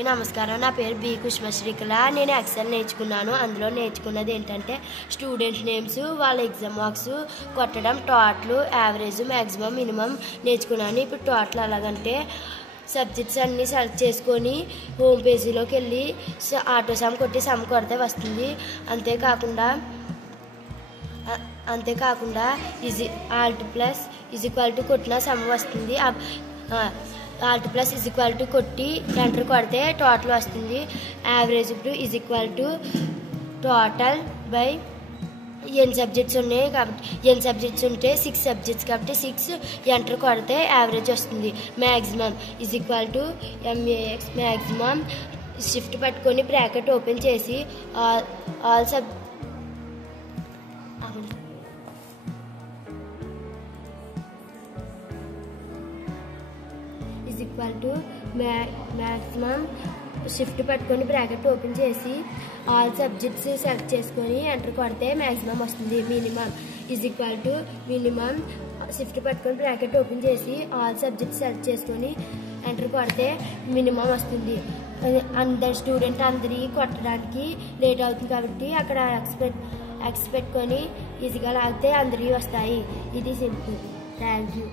నమస్కారం. నా పేరు బి కుష్మశ్రీకళ. నేను ఎక్సెల్ నేర్చుకున్నాను. అందులో నేర్చుకున్నది ఏంటంటే స్టూడెంట్ నేమ్స్, వాళ్ళ ఎగ్జామ్ మార్క్స్ కొట్టడం, టోటల్, యావరేజ్, మ్యాక్సిమం, మినిమం నేర్చుకున్నాను. ఇప్పుడు టోటల్ ఎలాగంటే సబ్జెక్ట్స్ అన్నీ సెలెక్ట్ చేసుకొని హోమ్ పేజీలోకి వెళ్ళి ఆటో సమ్ కొట్టి సమ్ కొడితే వస్తుంది. అంతేకాకుండా Alt plus is equal to కొట్టిన సమ్ వస్తుంది. Alt plus is equal to కొట్టి ఎంటర్ కొడితే టోటల్ వస్తుంది. యావరేజ్ ఇప్పుడు is equal to total by ఎన్ని సబ్జెక్ట్స్ ఉన్నాయి కాబట్టి ఎన్ని సబ్జెక్ట్స్ ఉంటే 6 సబ్జెక్ట్స్ కాబట్టి 6 ఎంటర్ కొడితే యావరేజ్ వస్తుంది. Maximum is equal to MAX maximum shift పట్టుకొని బ్రాకెట్ ఓపెన్ చేసి all is equal to maximum shift పట్టుకొని బ్రాకెట్ ఓపెన్ చేసి ఆల్ సబ్జెక్ట్స్ సెలెక్ట్ చేసుకొని ఎంటర్ కొడితే మ్యాక్సిమం వస్తుంది. Minimum is equal to minimum shift పట్టుకొని బ్రాకెట్ ఓపెన్ చేసి ఆల్ సబ్జెక్ట్స్ సెలెక్ట్ చేసుకొని ఎంటర్ కొడితే మినిమం వస్తుంది. అందరి స్టూడెంట్ అందరికీ కొట్టడానికి లేట్ అవుతుంది కాబట్టి అక్కడ ఎక్స్ పెట్టుకొని ఈజీగా లాగితే అందరికీ వస్తాయి. ఇది సింపుల్. Thank you.